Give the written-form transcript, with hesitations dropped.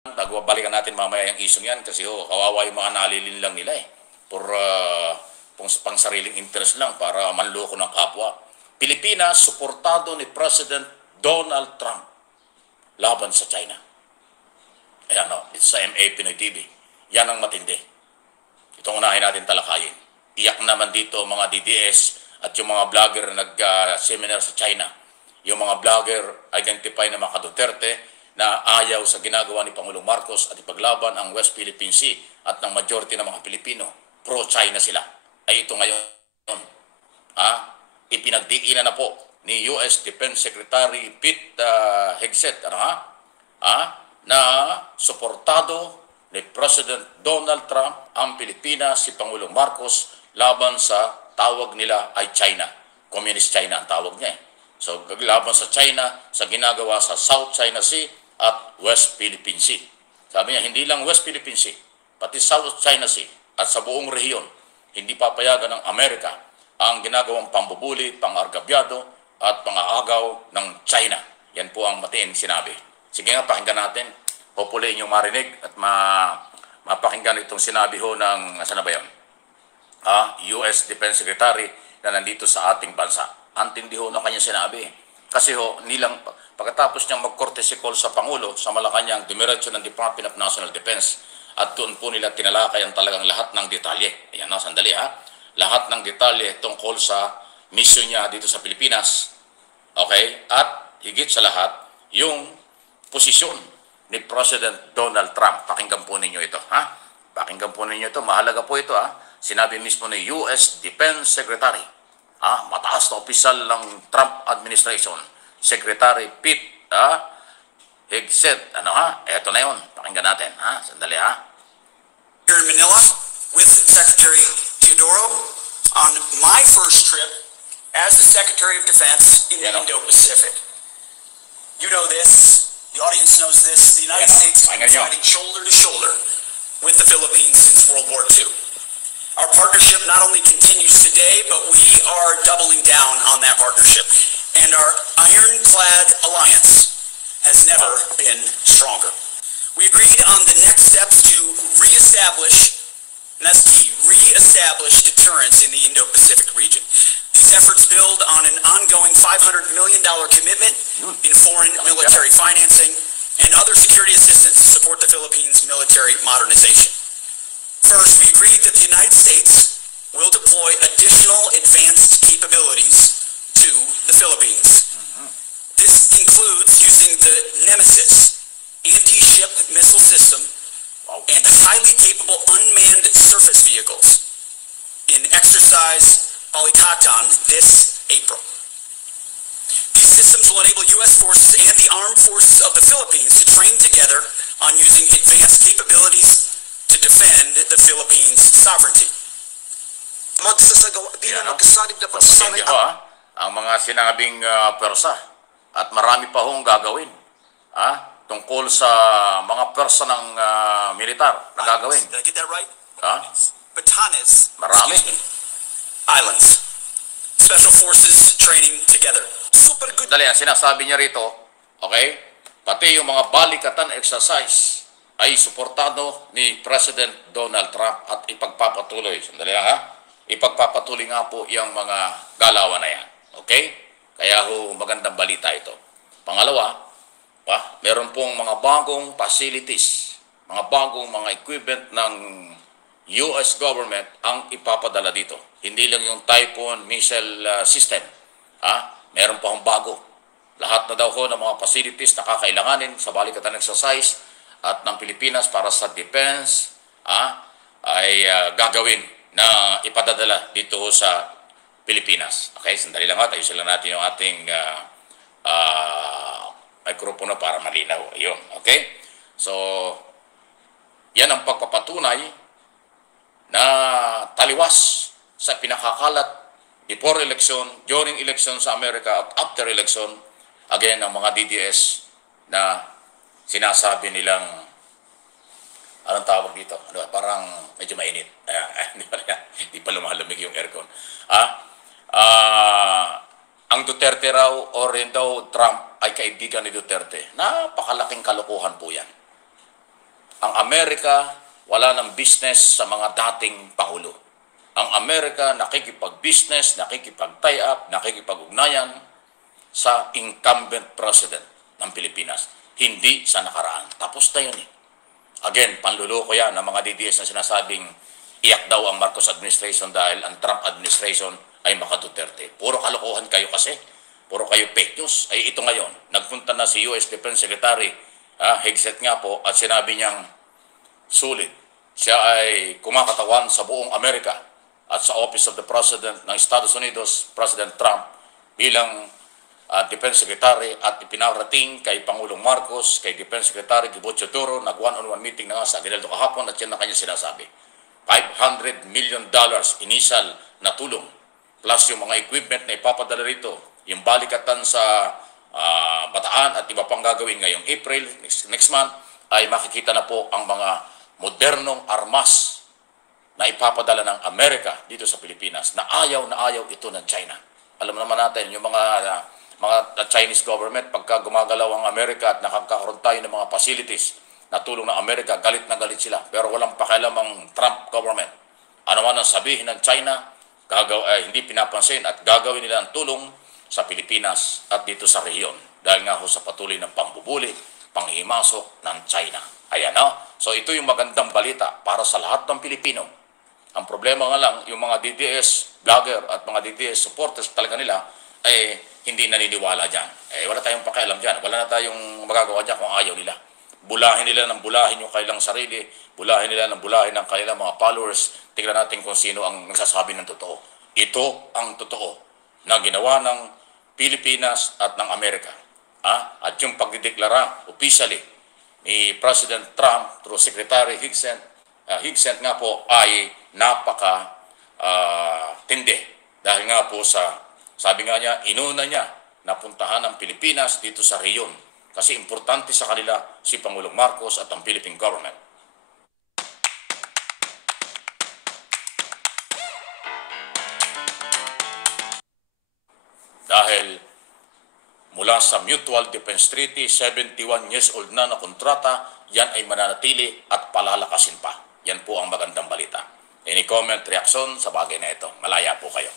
Balikan natin mamaya yung isong yan kasi kawawa yung mga nalilin lang nila eh. For pang sariling interest lang para manloko ng kapwa. Pilipinas, suportado ni President Donald Trump laban sa China. Ayan it's sa MA Pinoy TV. Yan ang matindi. Itong unahin natin talakayin. Iyak naman dito mga DDS at yung mga vlogger na nag-seminar sa China. Yung mga vlogger identify na mga Duterte na ayaw sa ginagawa ni Pangulong Marcos at ipaglaban ang West Philippine Sea at ng majority ng mga Pilipino. Pro-China sila. Ay ito ngayon, ipinagdiinan na po ni US Defense Secretary Pete Hegseth na suportado ni President Donald Trump ang Pilipinas, si Pangulong Marcos laban sa tawag nila ay China. Communist China ang tawag niya eh. So, laban sa China, sa ginagawa sa South China Sea at West Philippine Sea. Sabi niya, hindi lang West Philippine Sea, pati South China Sea at sa buong rehiyon, hindi papayagan ng Amerika ang ginagawang pambubuli, pangargabyado at pangaagaw ng China. Yan po ang matiin sinabi. Sige nga, pakinggan natin. Hopefully inyong marinig at mapakinggan itong sinabi ho ng, saan na ba yun? US Defense Secretary na nandito sa ating bansa. Antindi ho na kanyang sinabi. Kasi nilang pagkatapos niyang mag-courtesy call sa Pangulo, sa Malacanang, dumiretso ng Department of National Defense at doon po nila tinalakay ang talagang lahat ng detalye. Ayan sandali lahat ng detalye tungkol sa mission niya dito sa Pilipinas. Okay? At higit sa lahat, yung posisyon ni President Donald Trump. Pakinggan po ninyo ito. Pakinggan po ninyo ito. Mahalaga po ito. Sinabi mismo ni US Defense Secretary. Mataas na opisyal ng Trump administration. Secretary Pete Hegseth. Eto na yun. Pakinggan natin. Sandali Here in Manila with Secretary Teodoro on my first trip as the Secretary of Defense in the Indo-Pacific. You know this. The audience knows this. The United States has been fighting shoulder to shoulder with the Philippines since World War II. Our partnership not only continues today, but we are doubling down on that partnership. And our ironclad alliance has never been stronger. We agreed on the next steps to reestablish, and that's key, reestablish deterrence in the Indo-Pacific region. These efforts build on an ongoing $500 million commitment in foreign military financing and other security assistance to support the Philippines' military modernization. First, we agreed that the United States will deploy additional advanced capabilities to the Philippines. This includes using the Nemesis anti-ship missile system and highly capable unmanned surface vehicles in exercise Balikatan this April. These systems will enable U.S. forces and the armed forces of the Philippines to train together on using advanced capabilities to defend the Philippines' sovereignty. Ang mga sinabing persa at marami pa hong gagawin tungkol sa mga persa ng militar na gagawin. Did I get that right? Batanes. Marami. Islands. Special Forces training together. Super good. Dali, ang sinasabi niya rito, okay, pati yung mga balikatan exercise ay suportado ni President Donald Trump at ipagpapatuloy. Sandali lang ipagpapatuloy nga po yung mga galawan na yan. Okay? Kaya magandang balita ito. Pangalawa, meron pong mga bagong facilities, mga bagong mga equipment ng US government ang ipapadala dito. Hindi lang yung Typhoon missile system. Meron pa akong bago. Lahat na daw ng mga facilities na kakailanganin sa balikatan exercise at ng Pilipinas para sa defense ay gagawin na ipadadala dito sa Pilipinas. Okay, sandali lang ayusin lang natin yung ating mikropono para malinaw. Ayun, okay? So, yan ang pagpapatunay na taliwas sa pinakakalat before election, during election sa Amerika at after election, again, ang mga DDS na sinasabi nilang, anong tawag dito? Parang medyo mainit. Hindi pa lumalamig yung aircon. Ang Duterte raw o rin daw Trump ay kaibigan ni Duterte. Napakalaking kalokohan po yan. Amerika wala ng business sa mga dating pangulo. Ang Amerika nakikipag-business, nakikipag-tie up, nakikipag-ugnayan sa incumbent president ng Pilipinas. Hindi sa nakaraan. Tapos na yun eh. Again, panluloko yan ng mga DDS na sinasabing iyak daw ang Marcos administration dahil ang Trump administration ay maka-Duterte. Puro kalokohan kayo kasi. Puro kayo fake news. Ay ito ngayon, nagpunta na si US Defense Secretary Hegseth nga po at sinabi niyang sulit. Siya ay kumakatawan sa buong Amerika at sa Office of the President ng Estados Unidos, President Trump, bilang Defense Secretary at ipinarating kay Pangulong Marcos, kay Defense Secretary Gibo Teodoro, nag one-on-one meeting na nga sa Aguinaldo kahapon at yan na kanya sinasabi. $500 million initial na tulong plus yung mga equipment na ipapadala rito, yung balikatan sa Bataan at iba pang gagawin ngayong April, next month, ay makikita na po ang mga modernong armas na ipapadala ng Amerika dito sa Pilipinas na ayaw ito ng China. Alam naman natin, yung mga Chinese government, pagka gumagalaw ang Amerika at nakakaroon tayo ng mga facilities na tulong ng Amerika, galit na galit sila. Pero walang pakialam ang Trump government. Ano man ang sabihin ng China, hindi pinapansin at gagawin nila ang tulong sa Pilipinas at dito sa rehiyon. Dahil nga ho sa patuloy ng pambubuli, panghimasok ng China. Ayan o. So ito yung magandang balita para sa lahat ng Pilipino. Ang problema nga lang, yung mga DDS vlogger at mga DDS supporters talaga nila, hindi naniniwala dyan. Wala tayong pakialam dyan. Wala na tayong magagawa dyan kung ayaw nila. Bulahin nila ng bulahin yung kailang sarili, bulahin nila ng bulahin ng kailang mga followers. Tingnan natin kung sino ang nagsasabi ng totoo. Ito ang totoo na ginawa ng Pilipinas at ng Amerika. At yung pagdideklara officially ni President Trump through Secretary Hegseth nga po ay napaka-tindi. Dahil nga po sabi nga niya, inuna niya na puntahan ang Pilipinas dito sa rehiyon. Kasi importante sa kanila si Pangulong Marcos at ang Philippine government. Dahil mula sa Mutual Defense Treaty, 71 years old na kontrata, yan ay mananatili at palalakasin pa. Yan po ang magandang balita. Any comment, reaksyon sa bagay na ito? Malaya po kayo.